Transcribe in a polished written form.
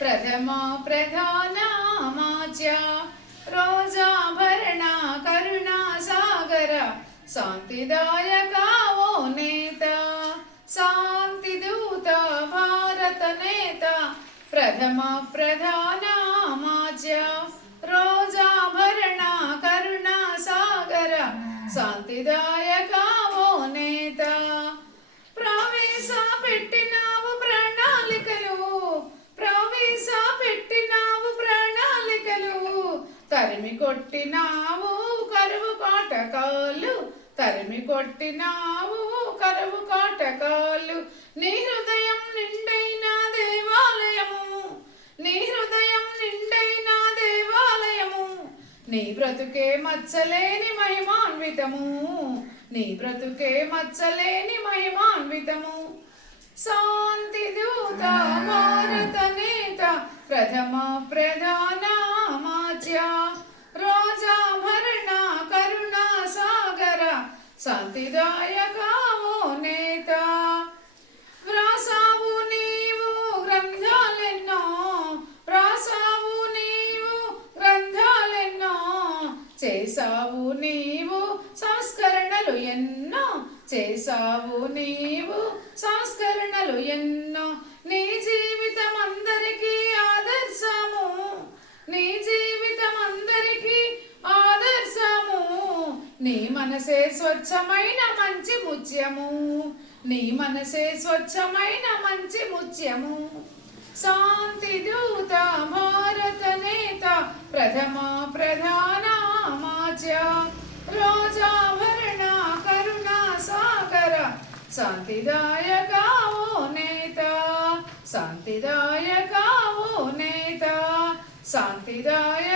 ప్రథమ ప్రధానమాచ్య రోజాభరణ కరుణా సాగర శాంతిదాయక ఓ నేత శాంతి దూత భారత నేత ప్రథమ ప్రధానమాచ్య రోజాభరణ కరుణా సాగర శాంతిదాయక ఓ నేత ప్రవేశ పెట్టినావు ప్రణాళికలు ప్రవేశ పెట్టినావు ప్రణాళికలు తరిమి కొట్టినావు కరువు కాటకాలు తరిమి కొట్టినావు కరువు కాటకాలు నీ హృదయం నిండైన దేవాలయము నీ హృదయం నిండైన దేవాలయము నీ బ్రతుకే మచ్చలేని మహిమాన్వితము నీ బ్రతుకే మచ్చలేని మహిమాన్వితము శాంతి దూత భారత నేత ప్రథమ ప్రధానమాచ్య రోజాభరణ కరుణా సాగర శాంతిదాయక ఓ నేత వ్రాసావు నీవు గ్రంథాలెన్నో వ్రాసావు నీవు గ్రంథాలెన్నో చేసావు నీవు సంస్కరణలు ఎన్నో చేసావు నీవు సంస్కరణలు ఎన్నో నీ జీవితం అందరికీ ఆదర్శము నీ జీవితం అందరికీ ఆదర్శము నీ మనసే స్వచ్ఛమైన మంచి ముత్యము నీ మనసే స్వచ్ఛమైన మంచి ముత్యము శాంతి దూత భారత నేత ప్రథమ ప్రధానమాచ్య రోజాభరణ కరుణా సాగర శాంతిదాయక ఓ నేత శాంతిదాయక ఓ నేత శాంతిదాయక